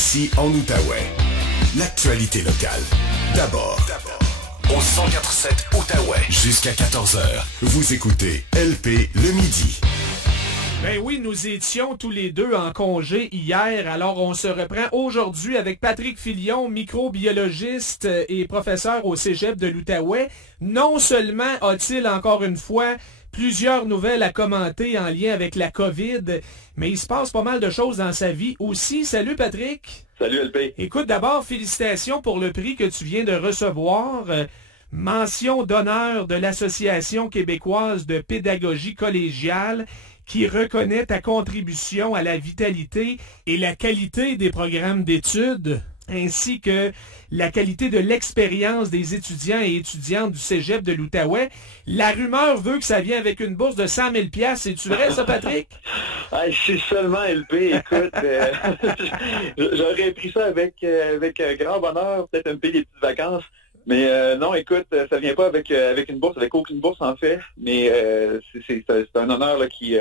ici en Outaouais. L'actualité locale. D'abord. Au 104.7 Outaouais. Jusqu'à 14h. Vous écoutez LP le midi. Ben oui, nous étions tous les deux en congé hier, alors on se reprend aujourd'hui avec Patrick Filion, microbiologiste et professeur au Cégep de l'Outaouais. Non seulement a-t-il encore une fois plusieurs nouvelles à commenter en lien avec la COVID, mais il se passe pas mal de choses dans sa vie aussi. Salut Patrick! Salut LP! Écoute, d'abord, félicitations pour le prix que tu viens de recevoir. Mention d'honneur de l'Association québécoise de pédagogie collégiale qui reconnaît ta contribution à la vitalité et la qualité des programmes d'études, ainsi que la qualité de l'expérience des étudiants et étudiantes du Cégep de l'Outaouais. La rumeur veut que ça vient avec une bourse de 100 000 $. C'est-tu vrai, ça, Patrick? Si seulement LP, écoute, j'aurais pris ça avec grand bonheur, peut-être un peu des petites vacances. Mais non, écoute, ça vient pas avec une bourse, avec aucune bourse en fait, mais c'est un honneur là, qui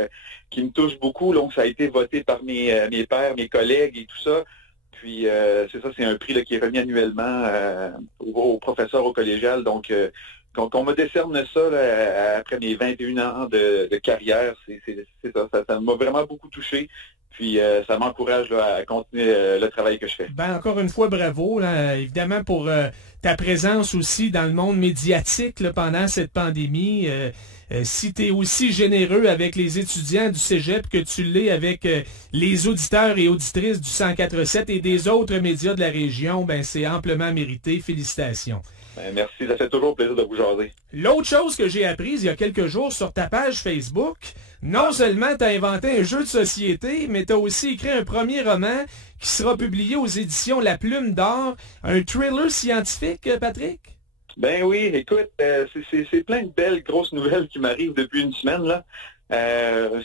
me touche beaucoup. Donc ça a été voté par mes pairs, mes collègues et tout ça. Puis c'est ça, c'est un prix là, qui est remis annuellement aux professeurs au collégial. Donc qu'on me décerne ça là, après mes 21 ans de carrière, c'est ça m'a vraiment beaucoup touché. Puis ça m'encourage là, à continuer le travail que je fais. Ben encore une fois, bravo, là, évidemment pour ta présence aussi dans le monde médiatique là, pendant cette pandémie. Si tu es aussi généreux avec les étudiants du Cégep que tu l'es avec les auditeurs et auditrices du 104.7 et des autres médias de la région, ben c'est amplement mérité. Félicitations. Merci, ça fait toujours plaisir de vous jaser. L'autre chose que j'ai apprise il y a quelques jours sur ta page Facebook, non seulement tu as inventé un jeu de société, mais tu as aussi écrit un premier roman qui sera publié aux éditions La Plume d'Or, un thriller scientifique, Patrick? Ben oui, écoute, c'est plein de belles grosses nouvelles qui m'arrivent depuis une semaine, là.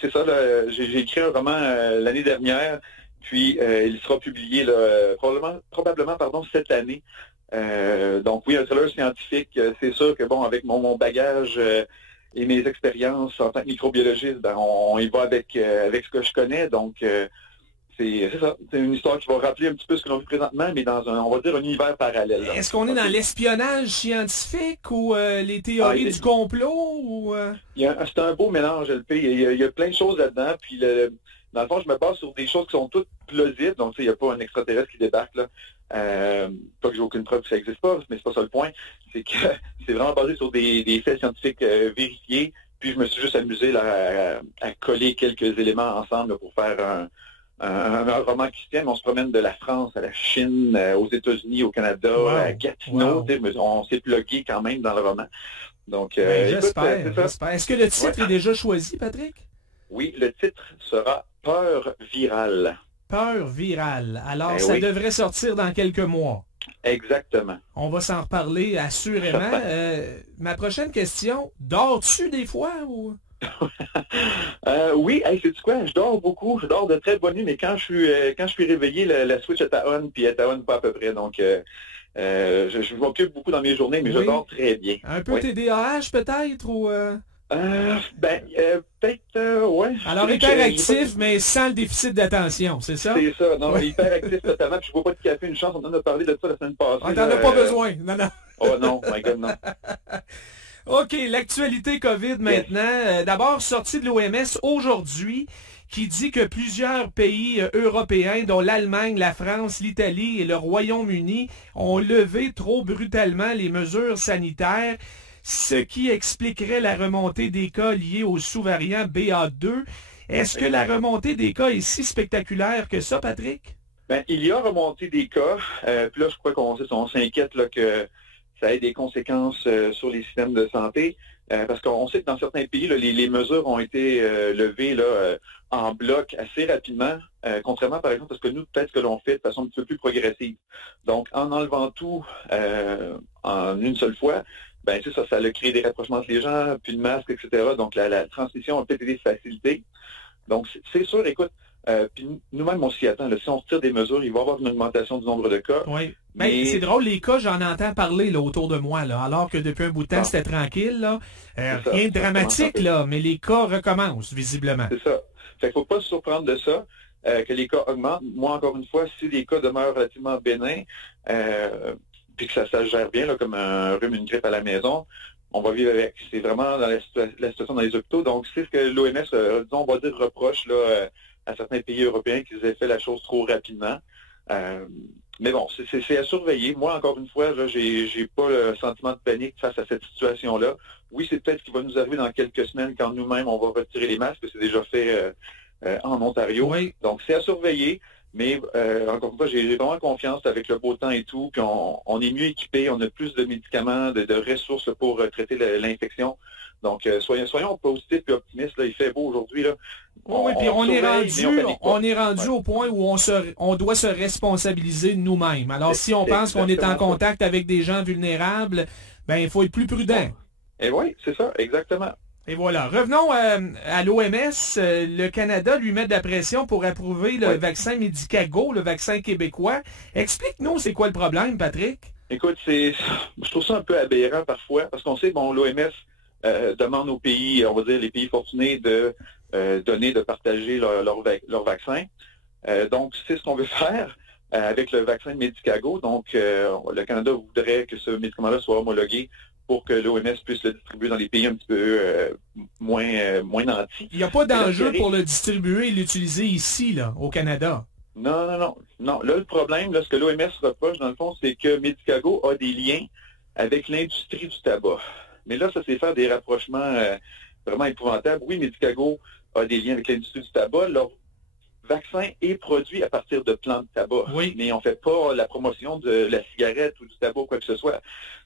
C'est ça, là, j'ai écrit un roman l'année dernière, puis il sera publié là, probablement cette année. Donc oui, un thriller scientifique, c'est sûr que bon, avec mon bagage et mes expériences en tant que microbiologiste, ben, on y va avec ce que je connais. Donc c'est ça, c'est une histoire qui va rappeler un petit peu ce que l'on vit présentement, mais dans on va dire un univers parallèle. Est-ce qu'on est dans l'espionnage scientifique ou les théories du complot ou c'est un beau mélange, LP. Il y a plein de choses là-dedans, puis dans le fond, je me base sur des choses qui sont toutes plausibles. Donc, il n'y a pas un extraterrestre qui débarque là. Pas que j'ai aucune preuve que ça n'existe pas, mais c'est pas ça le point. C'est que c'est vraiment basé sur des faits scientifiques vérifiés. Puis je me suis juste amusé là, à coller quelques éléments ensemble là, pour faire un roman qui se tient. On se promène de la France à la Chine, aux États-Unis, au Canada, à Gatineau. Wow. On s'est plugué quand même dans le roman. Donc, j'espère. Est-ce que le titre est déjà choisi, Patrick? Oui, le titre sera Peur virale. Peur virale. Alors, ça devrait sortir dans quelques mois. Exactement. On va s'en reparler assurément. Ma prochaine question, dors-tu des fois ou... Oui, sais-tu quoi? Je dors beaucoup. Je dors de très bonne nuit, mais quand je suis réveillé, la switch est à on, puis elle est à on pas à peu près. Donc, je m'occupe beaucoup dans mes journées, mais je dors très bien. Un peu TDAH peut-être ou... peut-être, ouais. Alors, hyperactif, mais sans le déficit d'attention, c'est ça? C'est ça, non, hyperactif totalement, puis je bois pas de café, une chance, on en a parlé de ça la semaine passée. On n'en a pas besoin, non. Oh non, my God, non. OK, l'actualité COVID maintenant. D'abord, sortie de l'OMS aujourd'hui, qui dit que plusieurs pays européens, dont l'Allemagne, la France, l'Italie et le Royaume-Uni, ont levé trop brutalement les mesures sanitaires, ce qui expliquerait la remontée des cas liés au sous-variant BA2. Est-ce que la remontée des cas est si spectaculaire que ça, Patrick? Ben, il y a remontée des cas. Puis là, je crois qu'on s'inquiète là, que ça ait des conséquences sur les systèmes de santé. Parce qu'on sait que dans certains pays, là, les mesures ont été levées là, en bloc assez rapidement, contrairement par exemple à ce que nous, peut-être que l'on fait de façon un petit peu plus progressive. Donc, en enlevant tout en une seule fois, ben c'est ça a créé des rapprochements entre les gens, plus de masques, etc. Donc, la transmission a peut-être été facilitée. Donc, c'est sûr, écoute, puis nous-mêmes, on s'y attend. Là, si on retire des mesures, il va y avoir une augmentation du nombre de cas. Oui. Mais c'est drôle, les cas, j'en entends parler là, autour de moi, là, alors que depuis un bout de temps, c'était tranquille. Là. Rien de dramatique, là, mais les cas recommencent, visiblement. C'est ça. Fait qu'il ne faut pas se surprendre de ça. que les cas augmentent. Moi, encore une fois, si les cas demeurent relativement bénins, puis que ça se gère bien, là, comme un rhume, une grippe à la maison, on va vivre avec. C'est vraiment dans la situation dans les hôpitaux. Donc, c'est ce que l'OMS, disons, on va dire, reproche là, à certains pays européens qu'ils aient fait la chose trop rapidement. Mais bon, c'est à surveiller. Moi, encore une fois, là, j'ai pas le sentiment de panique face à cette situation-là. Oui, c'est peut-être ce qui va nous arriver dans quelques semaines quand nous-mêmes, on va retirer les masques. C'est déjà fait en Ontario. Oui. Donc, c'est à surveiller. Mais encore une fois, j'ai vraiment confiance avec le beau temps et tout. Puis on est mieux équipé, on a plus de médicaments, de ressources pour traiter l'infection. Donc, soyons positifs et optimistes. Là, il fait beau aujourd'hui. Là. Oui, puis on est rendu au point où on doit se responsabiliser nous-mêmes. Alors, si on pense qu'on est en contact avec des gens vulnérables, ben il faut être plus prudent. Et oui, c'est ça, exactement. Et voilà. Revenons à l'OMS. Le Canada lui met de la pression pour approuver le vaccin Medicago, le vaccin québécois. Explique-nous, c'est quoi le problème, Patrick? Écoute, je trouve ça un peu aberrant parfois, parce qu'on sait, bon, l'OMS demande aux pays, on va dire les pays fortunés, de donner, de partager leur vaccin. Donc, c'est ce qu'on veut faire avec le vaccin Medicago. Donc, le Canada voudrait que ce médicament-là soit homologué pour que l'OMS puisse le distribuer dans les pays un petit peu moins nantis. Il n'y a pas d'enjeu pour le distribuer et l'utiliser ici, là, au Canada. Non. Là, le problème, là, ce que l'OMS reproche, dans le fond, c'est que Medicago a des liens avec l'industrie du tabac. Mais là, ça, c'est faire des rapprochements vraiment épouvantables. Oui, Medicago a des liens avec l'industrie du tabac. Leur vaccin est produit à partir de plants de tabac. Oui. Mais on ne fait pas la promotion de la cigarette ou du tabac ou quoi que ce soit.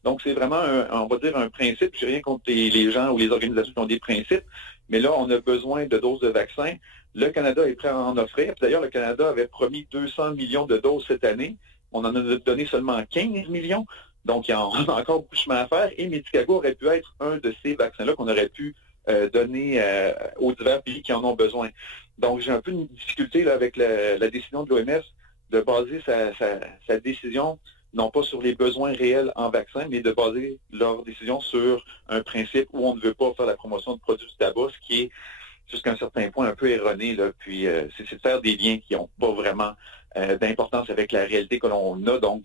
Donc, c'est vraiment, on va dire, un principe. Je n'ai rien contre les gens ou les organisations qui ont des principes. Mais là, on a besoin de doses de vaccins. Le Canada est prêt à en offrir. D'ailleurs, le Canada avait promis 200 millions de doses cette année. On en a donné seulement 15 millions. Donc, on a encore beaucoup de chemin à faire. Et Medicago aurait pu être un de ces vaccins-là qu'on aurait pu donner aux divers pays qui en ont besoin. Donc, j'ai un peu une difficulté là, avec la décision de l'OMS de baser sa décision non pas sur les besoins réels en vaccin, mais de baser leur décision sur un principe où on ne veut pas faire la promotion de produits du tabac, ce qui est jusqu'à un certain point un peu erroné. Là. Puis, c'est de faire des liens qui n'ont pas vraiment d'importance avec la réalité que l'on a, donc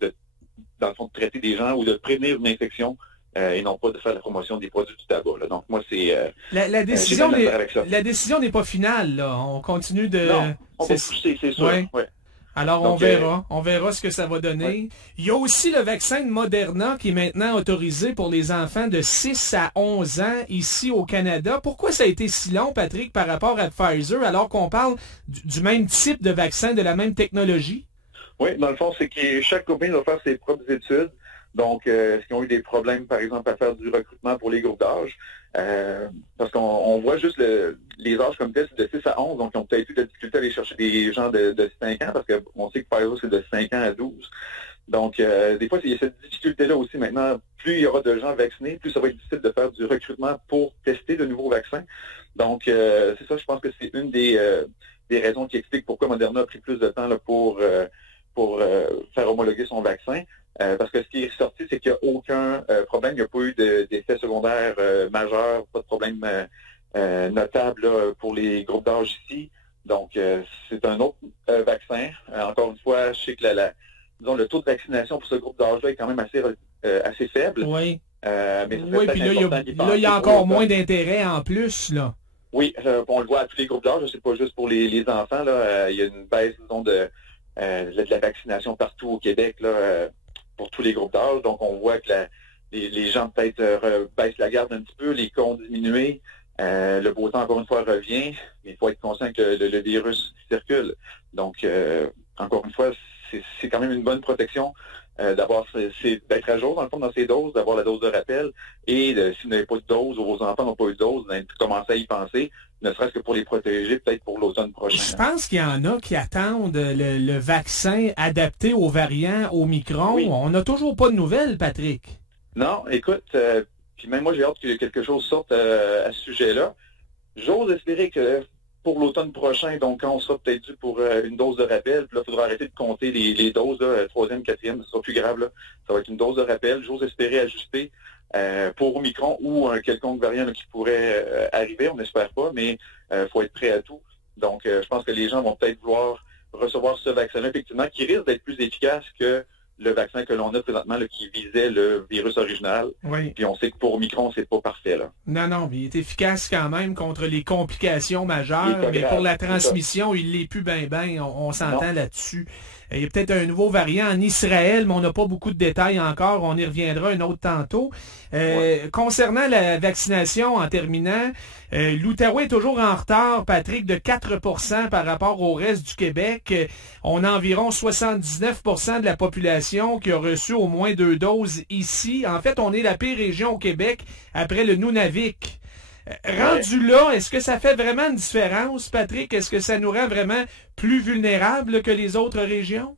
dans le fond, de traiter des gens ou de prévenir une infection et non pas de faire la promotion des produits du tabac. Là. Donc, moi, c'est... La décision n'est pas finale, là. On continue de... Non, on va pousser, c'est sûr. Ouais. Ouais. Alors, donc, on verra ce que ça va donner. Ouais. Il y a aussi le vaccin de Moderna qui est maintenant autorisé pour les enfants de 6 à 11 ans ici au Canada. Pourquoi ça a été si long, Patrick, par rapport à Pfizer, alors qu'on parle du même type de vaccin, de la même technologie? Oui, dans le fond, c'est que chaque compagnie doit faire ses propres études. Donc, est-ce qu'ils ont eu des problèmes, par exemple, à faire du recrutement pour les groupes d'âge? Parce qu'on voit juste les âges comme tel, c'est de 6 à 11, donc ils ont peut-être eu de la difficulté à aller chercher des gens de 5 ans, parce qu'on sait que Pfizer, c'est de 5 ans à 12. Donc, des fois, il y a cette difficulté-là aussi. Maintenant, plus il y aura de gens vaccinés, plus ça va être difficile de faire du recrutement pour tester de nouveaux vaccins. Donc, c'est ça, je pense que c'est une des raisons qui explique pourquoi Moderna a pris plus de temps là, pour faire homologuer son vaccin. Parce que ce qui est ressorti, c'est qu'il n'y a aucun problème, il n'y a pas eu d'effets secondaires majeurs, pas de problème notable là, pour les groupes d'âge ici. Donc, c'est un autre vaccin. Encore une fois, je sais que disons, le taux de vaccination pour ce groupe d'âge-là est quand même assez faible. Oui. Mais puis là, il y a encore moins d'intérêt en plus, là. Oui, on le voit à tous les groupes d'âge, c'est pas juste pour les enfants. Là, il y a une baisse, disons, de la vaccination partout au Québec, là, pour tous les groupes d'âge. Donc, on voit que les gens peut-être baissent la garde un petit peu, les cas ont diminué. Le beau temps, encore une fois, revient, mais il faut être conscient que le virus circule. Donc, encore une fois, c'est quand même une bonne protection d'être à jour, dans le fond, dans ces doses, d'avoir la dose de rappel. Et si vous n'avez pas de dose ou vos enfants n'ont pas eu de dose, vous allez commencer à y penser, ne serait-ce que pour les protéger, peut-être pour l'automne prochain. Je pense qu'il y en a qui attendent le vaccin adapté aux variants Omicron. Oui. On n'a toujours pas de nouvelles, Patrick. Non, écoute, puis même moi, j'ai hâte que quelque chose sorte à ce sujet-là. J'ose espérer que pour l'automne prochain, donc quand on sera peut-être dû pour une dose de rappel, puis là, il faudra arrêter de compter les doses, là, 3e, 4e, ce sera plus grave, là. Ça va être une dose de rappel. J'ose espérer ajuster pour Omicron ou un quelconque variant là, qui pourrait arriver, on n'espère pas, mais il faut être prêt à tout. Donc, je pense que les gens vont peut-être vouloir recevoir ce vaccin-là, effectivement, qui risque d'être plus efficace que le vaccin que l'on a présentement, là, qui visait le virus original. Oui. Puis on sait que pour Omicron, c'est pas parfait, là. Non, il est efficace quand même contre les complications majeures, mais pour la transmission, il l'est plus ben. On s'entend là-dessus. Il y a peut-être un nouveau variant en Israël, mais on n'a pas beaucoup de détails encore. On y reviendra un autre tantôt. Concernant la vaccination, en terminant, l'Outaouais est toujours en retard, Patrick, de 4% par rapport au reste du Québec. On a environ 79% de la population qui a reçu au moins 2 doses ici. En fait, on est la pire région au Québec après le Nunavik. Rendu là, est-ce que ça fait vraiment une différence, Patrick? Est-ce que ça nous rend vraiment plus vulnérables que les autres régions?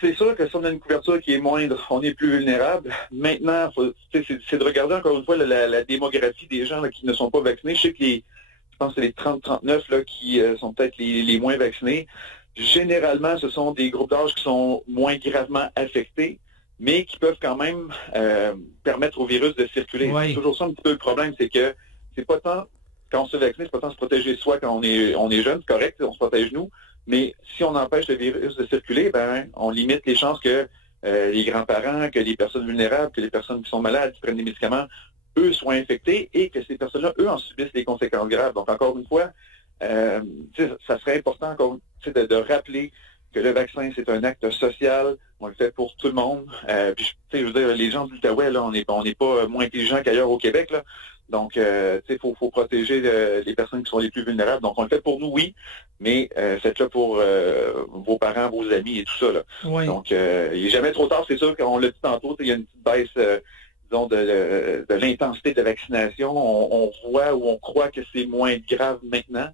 C'est sûr que si on a une couverture qui est moindre, on est plus vulnérable. Maintenant, c'est de regarder encore une fois la démographie des gens là, qui ne sont pas vaccinés. Je sais que je pense que c'est les 30-39 là, qui sont peut-être les moins vaccinés. Généralement, ce sont des groupes d'âge qui sont moins gravement affectés, mais qui peuvent quand même permettre au virus de circuler. Oui. C'est toujours ça un petit peu le problème, c'est que c'est pas tant, quand on se vaccine, c'est pas tant se protéger soi quand on est jeune, c'est correct, on se protège nous, mais si on empêche le virus de circuler, on limite les chances que les grands-parents, que les personnes vulnérables, que les personnes qui sont malades, qui prennent des médicaments, eux soient infectés et que ces personnes-là, eux, en subissent les conséquences graves. Donc, encore une fois, ça serait important de rappeler que le vaccin, c'est un acte social, on le fait pour tout le monde. Puis, je veux dire, les gens de l'Outaouais, là, on n'est pas moins intelligents qu'ailleurs au Québec, là. Donc, faut protéger les personnes qui sont les plus vulnérables. Donc, on le fait pour nous, oui, mais faites-le pour vos parents, vos amis et tout ça, là. Oui. Donc, il n'est jamais trop tard, c'est sûr qu'on l'a dit tantôt, il y a une petite baisse, disons, de l'intensité de vaccination. On voit ou on croit que c'est moins grave maintenant.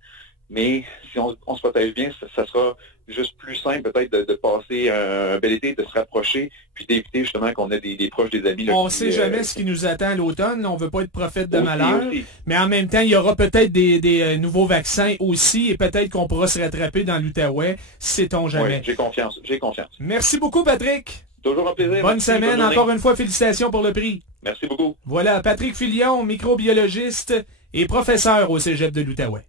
Mais si on se protège bien, ça sera juste plus simple peut-être de passer un bel été, de se rapprocher, puis d'éviter justement qu'on ait des proches, des amis. On ne sait jamais ce qui nous attend à l'automne. On ne veut pas être prophète de malheur. Aussi. Mais en même temps, il y aura peut-être des nouveaux vaccins aussi et peut-être qu'on pourra se rattraper dans l'Outaouais, sait-on jamais. Oui, j'ai confiance. Merci beaucoup, Patrick. Toujours un plaisir. Bonne semaine. Encore une fois, félicitations pour le prix. Merci beaucoup. Voilà, Patrick Filion, microbiologiste et professeur au Cégep de l'Outaouais.